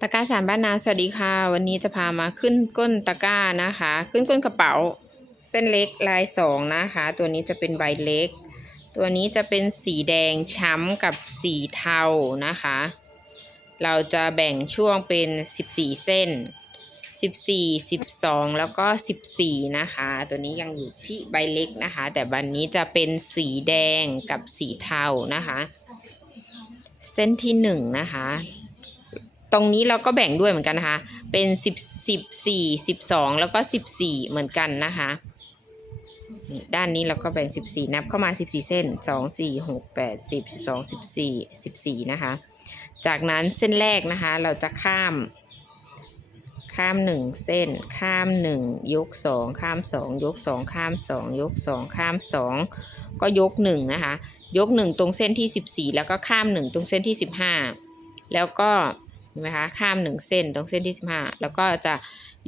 ตะกร้าสารบ้านนาสวัสดีค่ะ วันนี้จะพามาขึ้นก้นตะกร้านะคะ ขึ้นก้นกระเป๋าเส้นเล็กลายสองนะคะ ตัวนี้จะเป็นใบเล็ก ตัวนี้จะเป็นสีแดงช้ำกับสีเทานะคะ เราจะแบ่งช่วงเป็น 14 เส้น 14 12 แล้วก็ 14 นะคะ ตัวนี้ยังอยู่ที่ใบเล็กนะคะ แต่บันนี้จะเป็นสีแดงกับสีเทานะคะ เส้นที่หนึ่งนะคะ ตรงนี้เราก็แบ่งด้วยเหมือนกันนะคะ เป็นสิบสิบสี่สิบสองแล้วก็สิบสี่เหมือนกันนะคะนี่ด้านนี้เราก็แบ่งสิบสี่นับเข้ามาสิบสี่เส้นสองสี่หกแปดสิบสิบสองสิบสี่สิบสี่นะคะ จากนั้นเส้นแรกนะคะ เราจะข้าม ข้ามหนึ่งเส้น ข้ามหนึ่งยกสองข้ามสองยกสองข้ามสองยกสองข้ามสองก็ยกหนึ่งนะคะ ยกหนึ่งตรงเส้นที่สิบสี่แล้วก็ข้ามหนึ่งตรงเส้นที่สิบห้าแล้วก็ เห็นไหมคะ ข้ามหนึ่งเส้นตรงเส้นที่สิบห้าแล้วก็จะ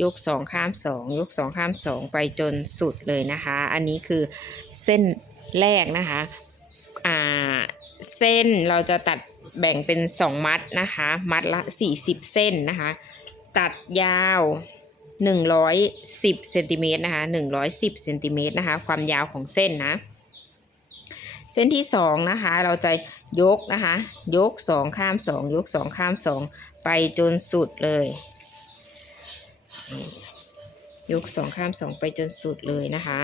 ยกสองข้ามสองยกสองข้ามสองไปจนสุดเลยนะคะ อันนี้คือเส้นแรกนะคะอ่าเส้นเราจะตัดแบ่งเป็นสองมัดนะคะ มัดละสี่สิบเส้นนะคะ ตัดยาวหนึ่งร้อยสิบเซนติเมตรนะคะหนึ่งร้อยสิบเซนติเมตรนะคะ ความยาวของเส้นนะเส้นที่สองนะคะ เราจะยกนะคะ ยกสองข้ามสองยกสองข้ามสอง ไปจนสุดเลย ยกสองข้ามสองไปจนสุดเลยนะคะ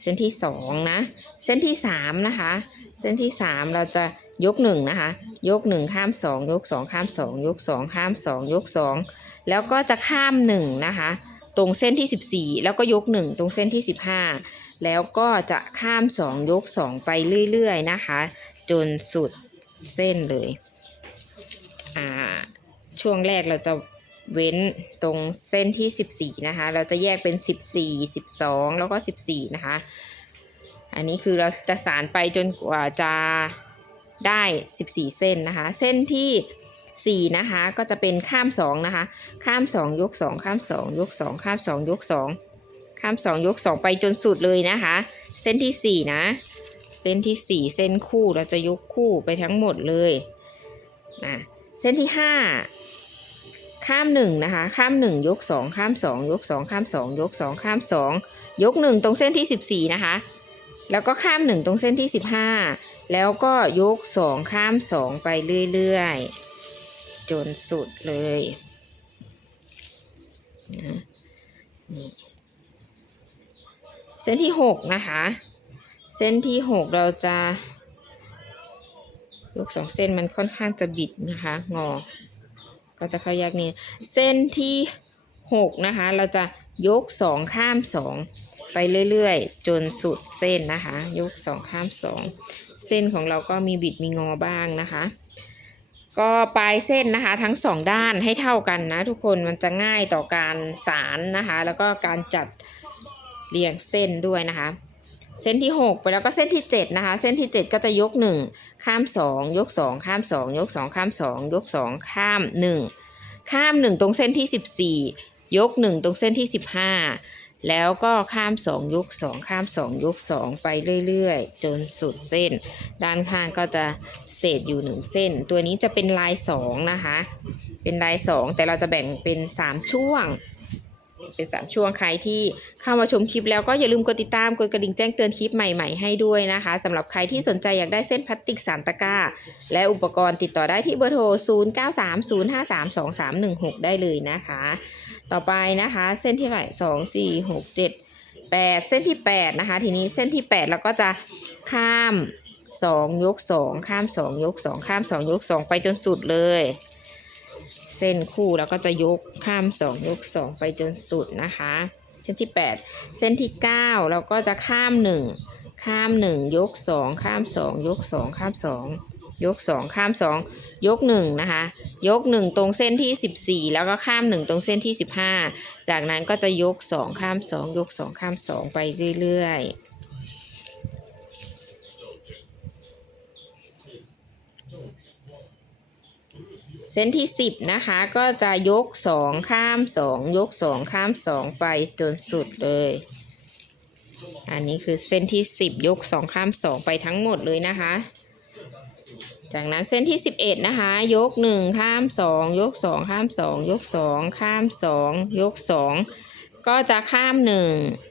เส้นที่สองนะ เส้นที่สามนะคะ เส้นที่สามเราจะยกหนึ่งนะคะ ยกหนึ่งข้ามสองยกสองข้ามสองยกสองข้ามสองยกสองแล้วก็จะข้ามหนึ่งนะคะ ตรงเส้นที่สิบสี่แล้วก็ยกหนึ่งตรงเส้นที่สิบห้าแล้วก็จะข้ามสองยกสองไปเรื่อย ๆ นะคะ จนสุดเส้นเลย อ่า ช่วงแรกเราจะเว้นตรงเส้นที่ 14 นะคะ เราจะแยกเป็น 14 12 แล้วก็ 14 นะคะ อันนี้คือเราจะสารไปจนกว่าจะได้ 14 เส้นนะคะ เส้นที่ 4 นะคะ ก็จะเป็นข้าม 2 นะคะ ข้าม 2 ยก 2 ข้าม 2 ยก 2 ข้าม 2 ยก 2 ข้าม 2 ยก 2 ไปจนสุดเลยนะคะ เส้นที่ 4 นะ เส้นที่ 4 เส้นคู่เราจะยกคู่ไปทั้งหมดเลยนะเส้นที่ 5 ข้าม1นะคะ ข้าม1ยก2ข้าม2ยก2ข้าม2ยก2ข้าม2ยก1ตรงเส้นที่14นะคะ แล้วก็ข้าม1ตรงเส้นที่15แล้วก็ยก2ข้าม2ไปเรื่อยๆ จนสุดเลยนะนี่เส้นที่6นะคะ เส้นที่6เราจะ ยกสองเส้นมันค่อนข้างจะบิดนะคะ งอ ก็จะเข้ายากนี่เส้นที่หกนะคะ เราจะยกสองข้ามสองไปเรื่อยๆ จนสุดเส้นนะคะ ยกสองข้ามสองเส้นของเราก็มีบิดมีงอบ้างนะคะ ก็ปลายเส้นนะคะ ทั้งสองด้านให้เท่ากันนะทุกคนมันจะง่ายต่อการสารนะคะ แล้วก็การจัดเรียงเส้นด้วยนะคะ เส้นที่ 6 ไปแล้วก็เส้นที่ 7 นะคะ เส้นที่ 7 ก็จะยก 1 ข้าม 2 ยก 2 ข้าม 2 ยก 2 ข้าม 2 ยก 2 ข้าม 1 ข้าม 1 ตรงเส้นที่ 14 ยก 1 ตรงเส้นที่ 15 แล้วก็ข้าม 2 ยก 2 ข้าม 2 ยก 2 ไปเรื่อยๆ จนสุดเส้น ด้านข้างก็จะเศษอยู่ 1 เส้น ตัวนี้จะเป็นลาย 2 นะคะ เป็นลาย 2 แต่เราจะแบ่งเป็น 3 ช่วง เป็นสามช่วงใครที่เข้ามาชมคลิปแล้วก็อย่าลืมกดติดตามกดกระดิ่งแจ้งเตือนคลิปใหม่ๆให้ด้วยนะคะสำหรับใครที่สนใจอยากได้เส้นพลาสติกสามตะกร้า และอุปกรณ์ติดต่อได้ที่เบอร์โทร 0 9 3 0 5 3 2 3 1 6 ได้เลยนะคะ ต่อไปนะคะ เส้นที่ไหร่สองสี่หกเจ็ดแปดเส้นที่แปดนะคะ ทีนี้เส้นที่แปดเราก็จะข้ามสองยกสองข้ามสองยกสองข้ามสองยกสองไปจนสุดเลย เส้นคู่แล้วก็จะยกข้ามสองยกสองไปจนสุดนะคะ เส้นที่ 8 เส้นที่ 9 เราก็จะข้าม 1 ข้าม 1 ยก 2 ข้าม 2 ยก 2 ข้าม 2 ยก 2 ข้าม 2 ยก 1 นะคะ ยก 1 ตรงเส้นที่ 14 แล้วก็ข้าม 1 ตรงเส้นที่ 15 จากนั้นก็จะยก 2 ข้าม 2 ยก 2 ข้าม 2 ไปเรื่อยๆ เส้นที่ 10 นะคะก็จะยก 2 ข้าม 2 ยก 2 ข้าม 2 ไปจนสุดเลย อันนี้คือเส้นที่ 10 ยก 2 ข้าม 2 ไปทั้งหมดเลยนะคะ จากนั้นเส้นที่ 11 นะคะ ยก 1 ข้าม 2 ยก 2 ข้าม 2 ยก 2 ข้าม 2 ยก 2 ก็จะข้าม 1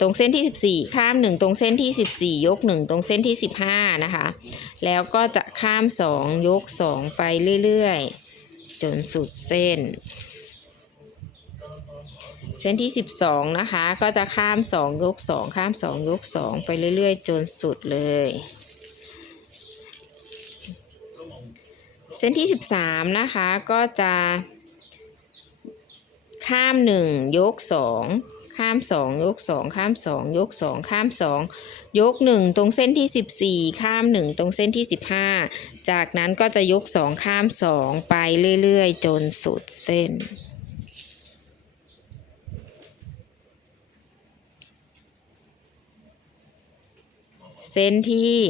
ตรงเส้นที่ 14 ข้าม 1 ตรงเส้นที่ 14 ยก 1 ตรงเส้นที่ 15 นะคะ แล้วก็จะข้าม 2 ยก 2 ไปเรื่อยๆ จนสุดเส้น เส้นที่ 12 นะคะ ก็จะข้าม 2 ยก 2 ข้าม 2 ยก 2 ไปเรื่อยๆ จนสุดเลย เส้นที่ 13 นะคะ ก็จะข้าม 1 ยก 2 ข้าม2ยก2ข้าม2ยก2ข้าม2ยก1ตรงเส้นที่14ข้าม1ตรงเส้นที่15จากนั้นก็จะยก2ข้าม2ไปเรื่อยๆ จนสุดเส้นเส้นที่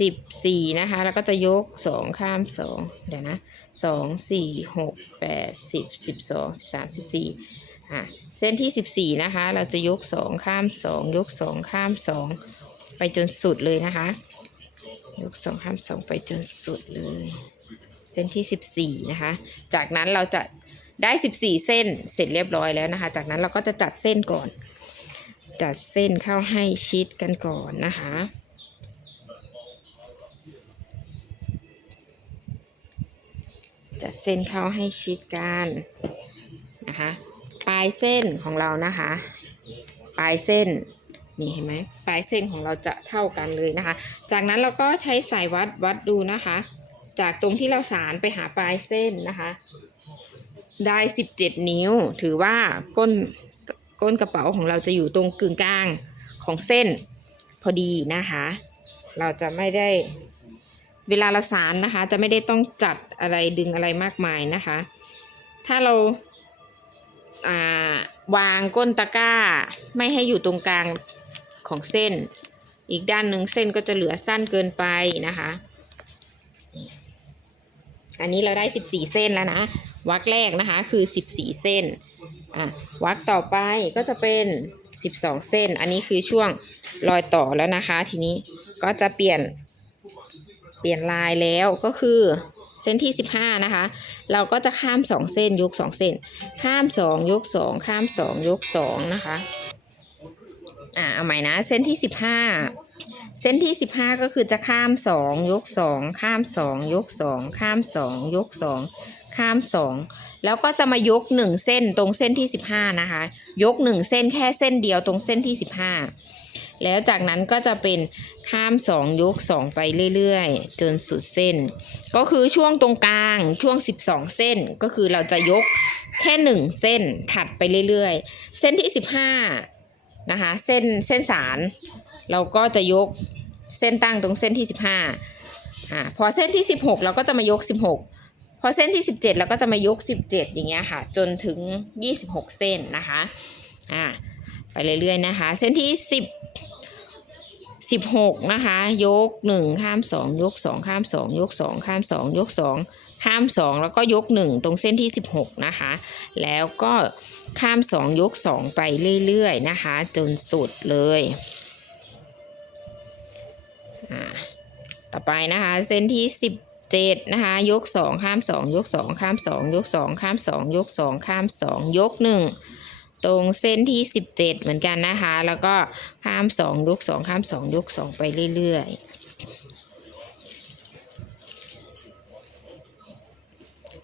สิบสี่นะคะ แล้วก็จะยกสองข้ามสองเดี๋ยวนะสองสี่หกแปดสิบสิบสองสิบสามสิบสี่ อะเส้นที่สิบสี่นะคะ เราจะยกสองข้ามสองยกสองข้ามสองไปจนสุดเลยนะคะ ยกสองข้ามสองไปจนสุดเลย เส้นที่สิบสี่นะคะ จากนั้นเราจะได้สิบสี่เส้นเสร็จเรียบร้อยแล้วนะคะ จากนั้นเราก็จะจัดเส้นก่อน จัดเส้นเข้าให้ชิดกันก่อนนะคะจัดเส้นเข้าให้ชิดกันนะคะ ปลายเส้นของเรานะคะ ปลายเส้นนี่เห็นไหมปลายเส้นของเราจะเท่ากันเลยนะคะ จากนั้นเราก็ใช้สายวัดวัดดูนะคะ จากตรงที่เราสารไปหาปลายเส้นนะคะ ได้17นิ้ว ถือว่าก้นก้นกระเป๋าของเราจะอยู่ตรงกึ่งกลางของเส้นพอดีนะคะ เราจะไม่ได้เวลาเราสารนะคะ จะไม่ได้ต้องจัดอะไรดึงอะไรมากมายนะคะ ถ้าเราอ่า วางก้นตะกร้า ไม่ให้อยู่ตรงกลางของเส้น อีกด้านหนึ่งเส้นก็จะเหลือสั้นเกินไปนะคะ อันนี้เราได้ 14 เส้นแล้วนะวักแรกนะคะคือ 14 เส้นอะวักต่อไปก็จะเป็น 12 เส้น อันนี้คือช่วงรอยต่อแล้วนะคะ ทีนี้ก็จะเปลี่ยนเปลี่ยนลายแล้วก็คือ ส้นที่ 15 นะคะ เราก็จะข้าม 2 เส้นยก 2 เส้น ข้าม 2 ยก 2 ข้าม 2 ยก 2 นะคะ อ่าเอาใหม่นะ เส้นที่ 15 เส้นที่ 15 ก็คือจะข้าม 2 ยก 2 ข้าม 2 ยก 2 ข้าม 2 ยก 2 ข้าม 2 แล้วก็จะมายก 1 เส้นตรงเส้นที่ 15 นะคะ ยก 1 เส้นแค่เส้นเดียวตรงเส้นที่ 15 แล้วจากนั้นก็จะเป็นข้าม2ยก2ไปเรื่อยๆ จนสุดเส้น ก็คือช่วงตรงกลางช่วง 12 เส้นก็คือเราจะยกแค่1เส้นถัดไปเรื่อยๆ เส้นที่ 15นะคะเส้นเส้นสารเราก็จะยกเส้นตั้งตรงเส้นที่ 15อ่าพอเส้นที่ 16 เราก็จะมายก 16พอเส้นที่ 17 เราก็จะมายก 17 อย่างเงี้ยค่ะ จนถึง 26 เส้นนะคะ อ่า ไปเรื่อยๆนะคะ เส้นที่10 16นะคะ ยก1ข้าม2ยก2ข้าม2ยก2ข้าม2ยก2ข้าม2แล้วก็ยก1ตรงเส้นที่16นะคะ แล้วก็ข้าม2ยก2ไปเรื่อยๆนะคะ จนสุดเลยต่อไปนะคะเส้นที่17นะคะ ยก2ข้าม2ยก2ข้าม2ยก2ข้าม2ยก2ข้าม2ยก1 ตรงเส้นที่ 17 เหมือนกันนะคะ แล้วก็ข้าม 2 ยก 2 ข้าม 2 ยก 2 ไปเรื่อยๆ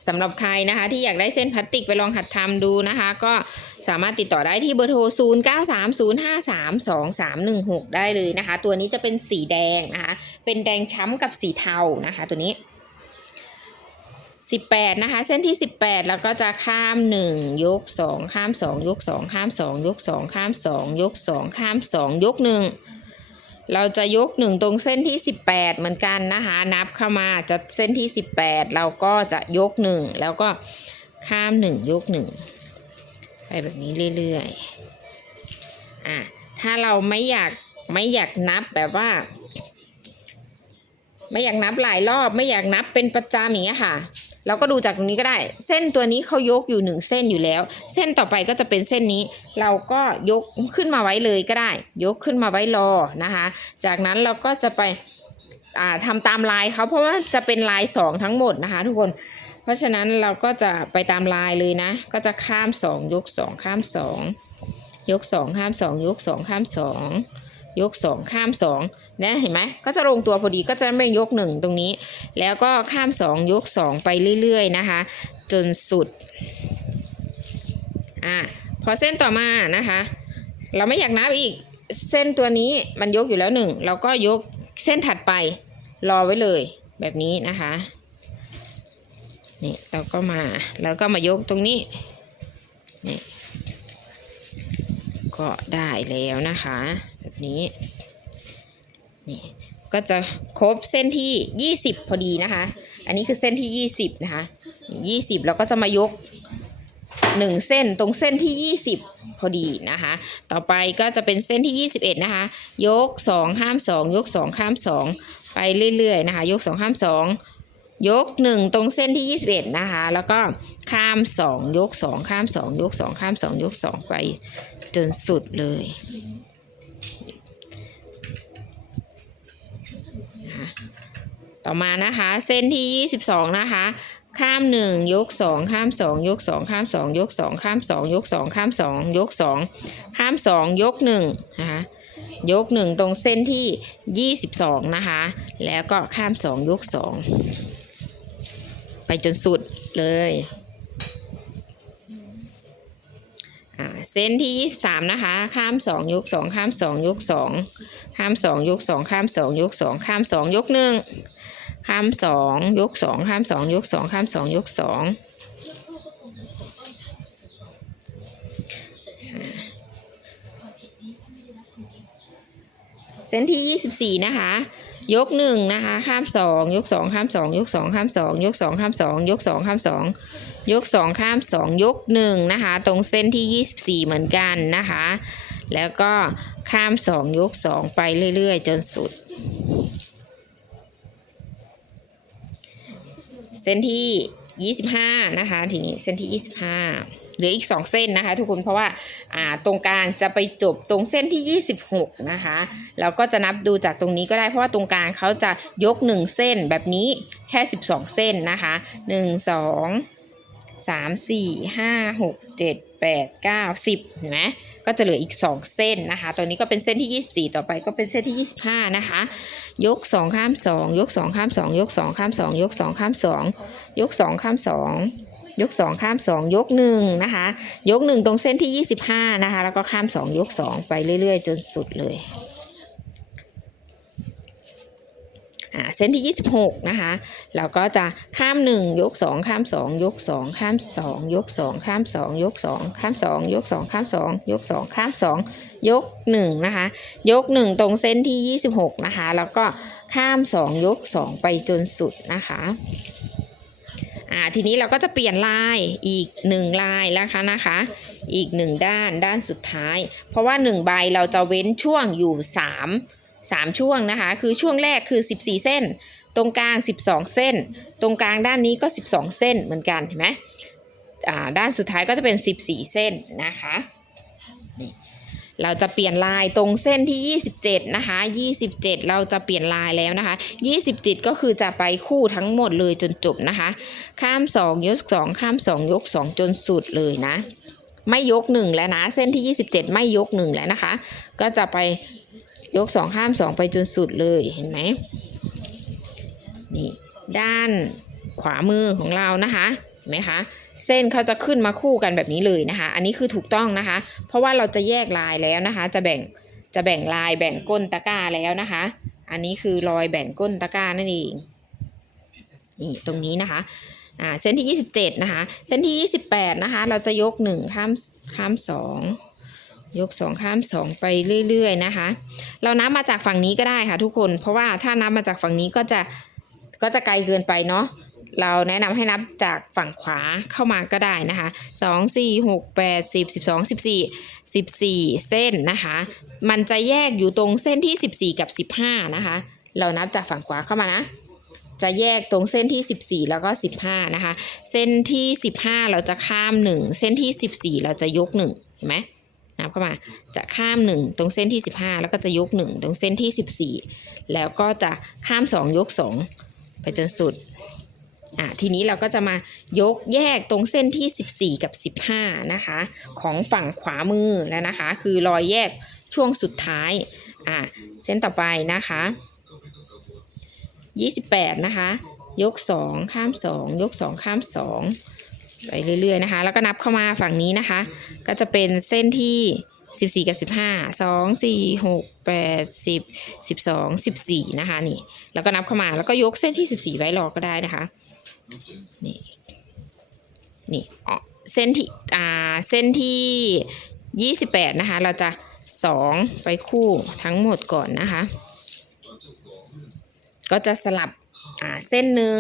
สำหรับใครนะคะที่อยากได้เส้นพลาสติกไปลองหัดทำดูนะคะ ก็สามารถติดต่อได้ที่เบอร์โทร 0930532316 ได้เลยนะคะ ตัวนี้จะเป็นสีแดงนะคะ เป็นแดงช้ำกับสีเทานะคะ ตัวนี้ 18 นะคะ เส้นที่ 18 แล้วก็จะข้าม 1 ยก 2 ข้าม 2 ยก 2 ข้าม 2 ยก 2 ข้าม 2 ยก 2 ข้าม 2 ยก 1 เราจะยก 1 ตรงเส้นที่ 18 เหมือนกันนะคะ นับเข้ามาจะเส้นที่ 18 เราก็จะยก 1 แล้วก็ข้าม 1 ยก 1 ไปแบบนี้เรื่อยๆ อะ ถ้าเราไม่อยากไม่อยากนับแบบว่าไม่อยากนับหลายรอบไม่อยากนับเป็นประจำอย่างเงี้ยค่ะ เราก็ดูจากตรงนี้ก็ได้ เส้นตัวนี้เขายกอยู่หนึ่งเส้นอยู่แล้ว เส้นต่อไปก็จะเป็นเส้นนี้ เราก็ยกขึ้นมาไว้เลยก็ได้ ยกขึ้นมาไว้รอนะคะ จากนั้นเราก็จะไปอ่าทำตามลายเขาเพราะว่าจะเป็นลายสองทั้งหมดนะคะ ทุกคน เพราะฉะนั้นเราก็จะไปตามลายเลยนะ ก็จะข้ามสองยกสองข้ามสองยกสองข้ามสองยกสองข้ามสอง ยกสองข้ามสองเนี่ยเห็นไหมก็จะลงตัวพอดีก็จะไม่ยกหนึ่งตรงนี้ แล้วก็ข้ามสองยกสองไปเรื่อยๆนะคะ จนสุดอะพอเส้นต่อมานะคะ เราไม่อยากนับอีกเส้นตัวนี้มันยกอยู่แล้วหนึ่งเราก็ยกเส้นถัดไปรอไว้เลยแบบนี้นะคะนี่เราก็มาแล้วก็มายกตรงนี้นี่ก็ได้แล้วนะคะ แบบนี้นี่ก็จะครบเส้นที่ 20 พอดีนะคะ อันนี้คือเส้นที่ 20 นะคะ 20เราก็จะมายก 1 เส้นตรงเส้นที่ 20 พอดีนะคะ ต่อไปก็จะเป็นเส้นที่ 21 นะคะ ยก2ข้าม 2 ยก 2 ข้าม 2 ไปเรื่อยๆนะคะ ยก2ข้าม 2 ยก 1 ตรงเส้นที่ 21 นะคะ แล้วก็ข้าม 2 ยก 2 ข้าม 2 ยก 2 ข้าม 2 ยก 2 ไปจนสุดเลยนะคะ ต่อมานะคะ เส้นที่ 22 นะคะ ข้าม 1 ยก 2 ข้าม 2 ยก 2 ข้าม 2 ยก 2 ข้าม 2 ยก 2 ข้าม 2 ยก 2 ข้าม 2 ยก1นะคะยก 1 ตรงเส้นที่ 22 นะคะ แล้วก็ข้าม 2 ยก 2 ไปจนสุดเลยเส้นที่ 23 นะคะ ข้าม 2 ยก 2 ข้าม 2 ยก 2 ข้าม 2 ยก 2 ข้าม 2 ยก 2 ข้าม 2 ยก 1 ข้ามสองยกสองข้ามสองยกสองข้ามสองยกสองเส้นที่ยี่สิบสี่นะคะ ยกหนึ่งนะคะ ข้ามสองยกสองข้ามสองยกสองข้ามสองยกสองข้ามสองยกสองข้ามสองยกสองข้ามสองยกหนึ่งนะคะ ตรงเส้นที่ยี่สิบสี่เหมือนกันนะคะ แล้วก็ข้ามสองยกสองไปเรื่อยๆ จนสุด เส้นที่ 25 นะคะ ทีนี้เส้นที่ 25 เหลืออีก 2 เส้นนะคะ ทุกคนเพราะว่าอ่าตรงกลางจะไปจบตรงเส้นที่ 26 นะคะเราก็จะนับดูจากตรงนี้ก็ได้เพราะว่าตรงกลางเขาจะยก 1 เส้นแบบนี้แค่ 12 เส้นนะคะ 1 2 3 4 5 6 7 8 9 10เห็นไหมก็จะเหลืออีก2เส้นนะคะ ตัวนี้ก็เป็นเส้นที่24ต่อไปก็เป็นเส้นที่25นะคะ ยก2ข้าม2ยก2ข้าม2ยก2ข้าม2ยก2ข้าม2ยก2ข้าม2ยก2ข้าม2ยก1นะคะ ยก1ตรงเส้นที่25นะคะ แล้วก็ข้าม2ยก2ไปเรื่อย ๆ จนสุดเลยเส้นที่ 26 นะคะเราก็จะข้าม 1 ยก 2 ข้าม 2 ยก 2 ข้าม 2 ยก 2 ข้าม 2 ยก 2 ข้าม 2 ยก 2 ข้าม 2 ยก 2 ข้าม 2 ยก1นะคะ ยก 1 ตรงเส้นที่ 26 นะคะ แล้วก็ข้าม 2 ยก 2 ไปจนสุดนะคะอ่าทีนี้เราก็จะเปลี่ยนลายอีก 1 ลายแล้วคะนะคะ อีก 1 ด้านด้านสุดท้าย เพราะว่า 1 ใบเราจะเว้นช่วงอยู่ 3 3 ช่วงนะคะ คือช่วงแรกคือ 14 เส้น ตรงกลาง 12 เส้น ตรงกลางด้านนี้ก็ 12 เส้นเหมือนกันเห็นไหมด้านสุดท้ายก็จะเป็น 14 เส้นนะคะ เราจะเปลี่ยนลายตรงเส้นที่ 27 นะคะ 27 เราจะเปลี่ยนลายแล้วนะคะ 27 ก็คือจะไปคู่ทั้งหมดเลยจนจบนะคะ ข้าม 2 ยก 2 ข้าม 2 ยก 2 จนสุดเลยนะ ไม่ยก 1 แล้วนะ เส้นที่ 27 ไม่ยก 1 แล้วนะคะ ก็จะไปยก 2 ข้าม 2 ไปจนสุดเลยเห็นไหมนี่ด้านขวามือของเรานะคะเห็นไหมคะ เส้นเขาจะขึ้นมาคู่กันแบบนี้เลยนะคะ อันนี้คือถูกต้องนะคะ เพราะว่าเราจะแยกลายแล้วนะคะ จะแบ่งจะแบ่งลายแบ่งก้นตะกร้าแล้วนะคะ อันนี้คือรอยแบ่งก้นตะกร้านั่นเองนี่ตรงนี้นะคะอ่าเส้นที่ 27 นะคะ เส้นที่ 28 นะคะ เราจะยก 1 ข้ามข้าม 2 ยก 2 ข้าม 2 ไปเรื่อยๆนะคะ เรานับมาจากฝั่งนี้ก็ได้ค่ะทุกคน เพราะว่าถ้านับมาจากฝั่งนี้ก็จะก็จะไกลเกินไปเนาะ เราแนะนำให้นับจากฝั่งขวาเข้ามาก็ได้นะคะสองสี่หกแปดสิบสิบสองสิบสี่สิบสี่เส้นนะคะ มันจะแยกอยู่ตรงเส้นที่สิบสี่กับสิบห้านะคะ เรานับจากฝั่งขวาเข้ามานะ จะแยกตรงเส้นที่สิบสี่แล้วก็สิบห้านะคะ เส้นที่สิบห้าเราจะข้ามหนึ่งเส้นที่สิบสี่เราจะยกหนึ่งเห็นไหมนับเข้ามาจะข้ามหนึ่งตรงเส้นที่สิบห้าแล้วก็จะยกหนึ่งตรงเส้นที่สิบสี่แล้วก็จะข้ามสองยกสองไปจนสุด อะทีนี้เราก็จะมายกแยกตรงเส้นที่ 14 กับ 15 นะคะ ของฝั่งขวามือแล้วนะคะ คือรอยแยกช่วงสุดท้ายอะเส้นต่อไปนะคะ 28 นะคะ ยก 2 ข้าม 2 ยก 2 ข้าม 2 ไปเรื่อยๆนะคะ แล้วก็นับเข้ามาฝั่งนี้นะคะ ก็จะเป็นเส้นที่ 14 กับ 15 2 4 6 8 10 12 14 นะคะนี่ แล้วก็นับเข้ามาแล้วก็ยกเส้นที่ 14 ไว้รอก็ได้นะคะ นี่ นี่อ๋อเส้นที่ อ่า เส้นที่ 28 นะคะ เราจะ 2 ไปคู่ทั้งหมดก่อนนะคะ ก็จะสลับ อ่า เส้นหนึ่ง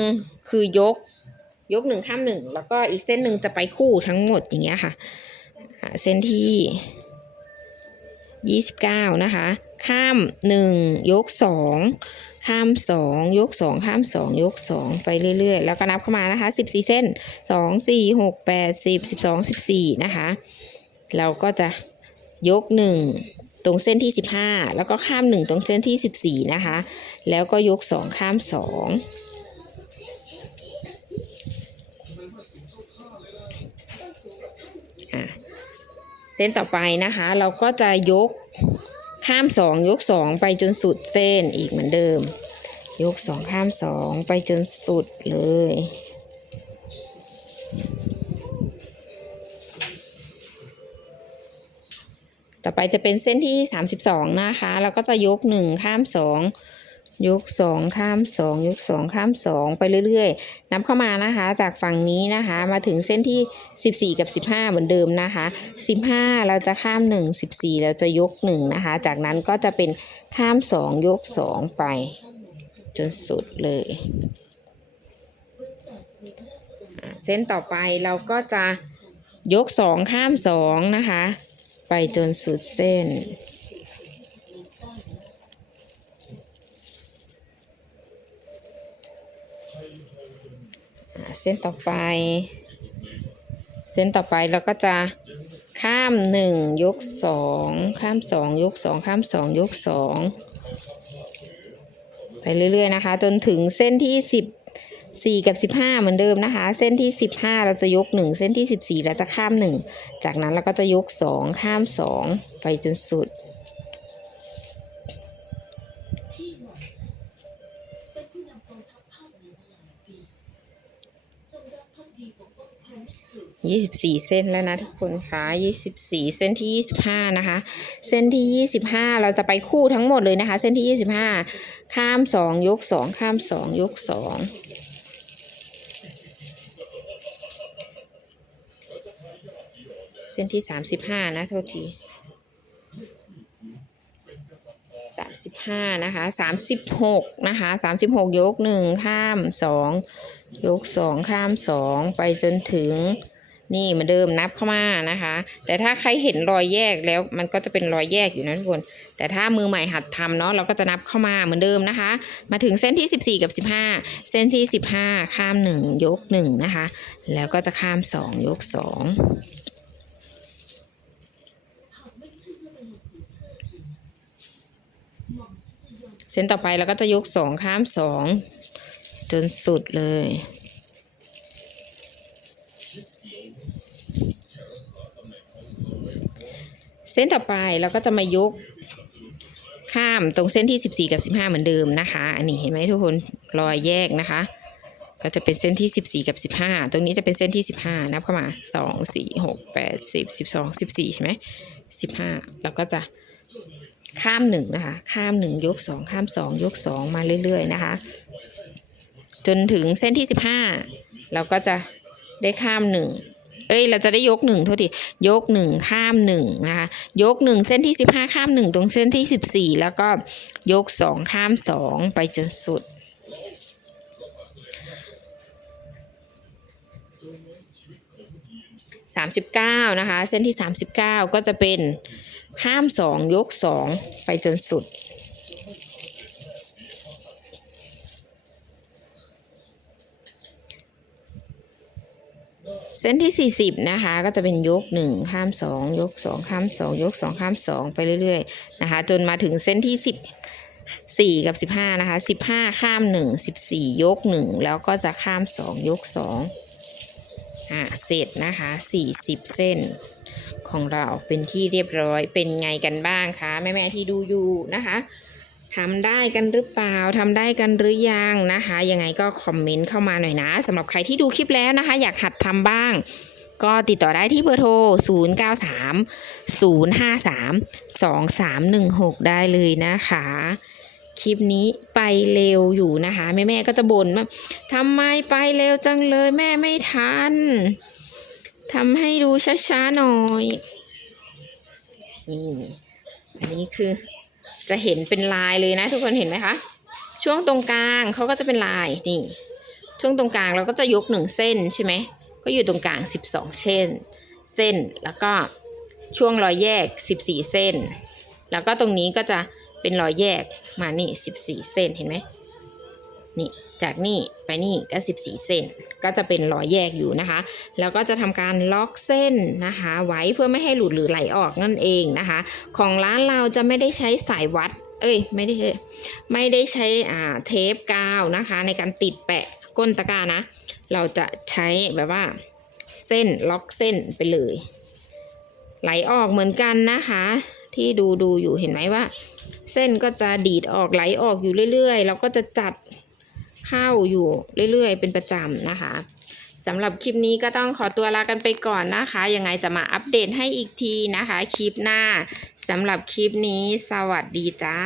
คือยก ยกหนึ่งข้ามหนึ่ง แล้วก็อีกเส้นหนึ่งจะไปคู่ทั้งหมดอย่างเงี้ยค่ะ เส้นที่ 29 นะคะ ข้ามหนึ่งยกสอง ข้ามสองยกสองข้ามสองยกสองไปเรื่อยๆ แล้วก็นับเข้ามานะคะ14เส้น2 4 6 8 10 12 14นะคะ เราก็จะยก1ตรงเส้นที่ 15 แล้วก็ข้าม 1 ตรงเส้นที่ 14 นะคะ แล้วก็ยก 2 ข้าม2อะเส้นต่อไปนะคะ เราก็จะยก ข้ามสองยกสองไปจนสุดเส้นอีกเหมือนเดิม ยกสองข้ามสองไปจนสุดเลย ต่อไปจะเป็นเส้นที่ 32 นะคะ เราก็จะยก 1 ข้าม 2 ยก2ข้าม2ยก2ข้าม2ไปเรื่อยๆ นับเข้ามานะคะ จากฝั่งนี้นะคะ มาถึงเส้นที่ 14 กับ 15 เหมือนเดิมนะคะ 15 เราจะข้าม 1 14 เราจะยก1นะคะ จากนั้นก็จะเป็นข้าม 2 ยก 2 ไป จนสุดเลย เส้นต่อไปเราก็จะยก 2 ข้าม 2 นะคะ ไปจนสุดเส้น เส้นต่อไป เส้นต่อไปเราก็จะข้ามหนึ่งยกสองข้ามสองยกสองข้ามสองยกสองไปเรื่อยๆนะคะ จนถึงเส้นที่สิบสี่กับสิบห้าเหมือนเดิมนะคะ เส้นที่สิบห้าเราจะยกหนึ่งเส้นที่สิบสี่เราจะข้ามหนึ่งจากนั้นเราก็จะยกสองข้ามสองไปจนสุด ยี่สิบสี่เส้นแล้วนะทุกคนคะยี่สิบสี่เส้นที่ยี่สิบห้านะคะ เส้นที่ยี่สิบห้าเราจะไปคู่ทั้งหมดเลยนะคะ เส้นที่ยี่สิบห้าข้ามสองยกสองข้ามสองยกสองเส้นที่สามสิบห้านะโทษทีสามสิบห้านะคะสามสิบหกนะคะสามสิบหกยกหนึ่งข้ามสองยกสองข้ามสองไปจนถึง นี่เหมือนเดิมนับเข้ามานะคะ แต่ถ้าใครเห็นรอยแยกแล้วมันก็จะเป็นรอยแยกอยู่นะทุกคน แต่ถ้ามือใหม่หัดทำเนาะเราก็จะนับเข้ามาเหมือนเดิมนะคะ มาถึงเส้นที่ 14 กับ 15 เส้นที่ 15 ข้าม 1 ยก 1 นะคะ แล้วก็จะข้าม 2 ยก 2เส้นต่อไปเราก็จะยก2ข้าม2จนสุดเลย เส้นต่อไปเราก็จะมายกข้ามตรงเส้นที่ 14 กับ 15 เหมือนเดิมนะคะ อันนี้เห็นไหมทุกคนรอยแยกนะคะ ก็จะเป็นเส้นที่ 14 กับ 15 ตรงนี้จะเป็นเส้นที่ 15 นับเข้ามา 2 4 6 8 10 12 14 ใช่ไหม15 แล้วก็จะข้ามหนึ่งนะคะ ข้ามหนึ่งยกสองข้ามสองยกสองมาเรื่อยๆนะคะ จนถึงเส้นที่15เราก็จะได้ข้ามหนึ่ง เอ้ยเราจะได้ยกหนึ่งโทษทียกหนึ่งข้ามหนึ่งนะคะยกหนึ่งเส้นที่สิบห้าข้ามหนึ่งตรงเส้นที่สิบสี่แล้วก็ยกสองข้ามสองไปจนสุดสามสิบเก้านะคะ เส้นที่สามสิบเก้าก็จะเป็นข้ามสองยกสองไปจนสุด เส้นที่ 40 นะคะ ก็จะเป็นยก 1 ข้าม 2 ยก 2 ข้าม 2 ยก 2 ข้าม 2 ไปเรื่อยๆนะคะ จนมาถึงเส้นที่ 10 4 กับ 15 นะคะ 15 ข้าม 1 14 ยก 1 แล้วก็จะข้าม 2 ยก 2 อ่าเสร็จนะคะ 40 เส้นของเราเป็นที่เรียบร้อยเป็นไงกันบ้างคะ แม่ ๆ ที่ดูอยู่นะคะ ทำได้กันหรือเปล่าทำได้กันหรือยังนะคะ ยังไงก็คอมเมนต์เข้ามาหน่อยนะสำหรับใครที่ดูคลิปแล้วนะคะ อยากหัดทำบ้าง ก็ติดต่อได้ที่เบอร์โทร 0 9 3 0 5 3 2 3 1 6 ได้เลยนะคะ คลิปนี้ไปเร็วอยู่นะคะ แม่ๆก็จะบ่นว่าทำไมไปเร็วจังเลยแม่ไม่ทันทำให้ดูช้าๆหน่อยนี่อันนี้คือ จะเห็นเป็นลายเลยนะ ทุกคนเห็นไหมคะ ช่วงตรงกลางเขาก็จะเป็นลายนี่ ช่วงตรงกลางเราก็จะยกหนึ่งเส้นใช่ไหมก็อยู่ตรงกลาง 12 เส้น เส้นแล้วก็ช่วงรอยแยก 14 เส้น แล้วก็ตรงนี้ก็จะเป็นรอยแยกมานี่ 14 เส้นเห็นไหม นี่จากนี่ไปนี่ก็ 14 เส้น ก็จะเป็นรอยแยกอยู่นะคะ แล้วก็จะทำการล็อกเส้นนะคะ ไว้เพื่อไม่ให้หลุดหรือไหลออกนั่นเองนะคะ ของร้านเราจะไม่ได้ใช้สายวัด เอ้ยไม่ได้ใช้ไม่ได้ใช้อ่าเทปกาวนะคะ ในการติดแปะก้นตะกร้านะ เราจะใช้แบบว่าเส้นล็อกเส้นไปเลย ไหลออกเหมือนกันนะคะ ที่ดูดูอยู่เห็นไหมว่า เส้นก็จะดีดออกไหลออกอยู่เรื่อยๆ เราก็จะจัด เข้าอยู่เรื่อยๆ เป็นประจำนะคะสำหรับคลิปนี้ก็ต้องขอตัวลากันไปก่อนนะคะ ยังไงจะมาอัปเดตให้อีกทีนะคะ คลิปหน้าสำหรับคลิปนี้ สวัสดีจ้า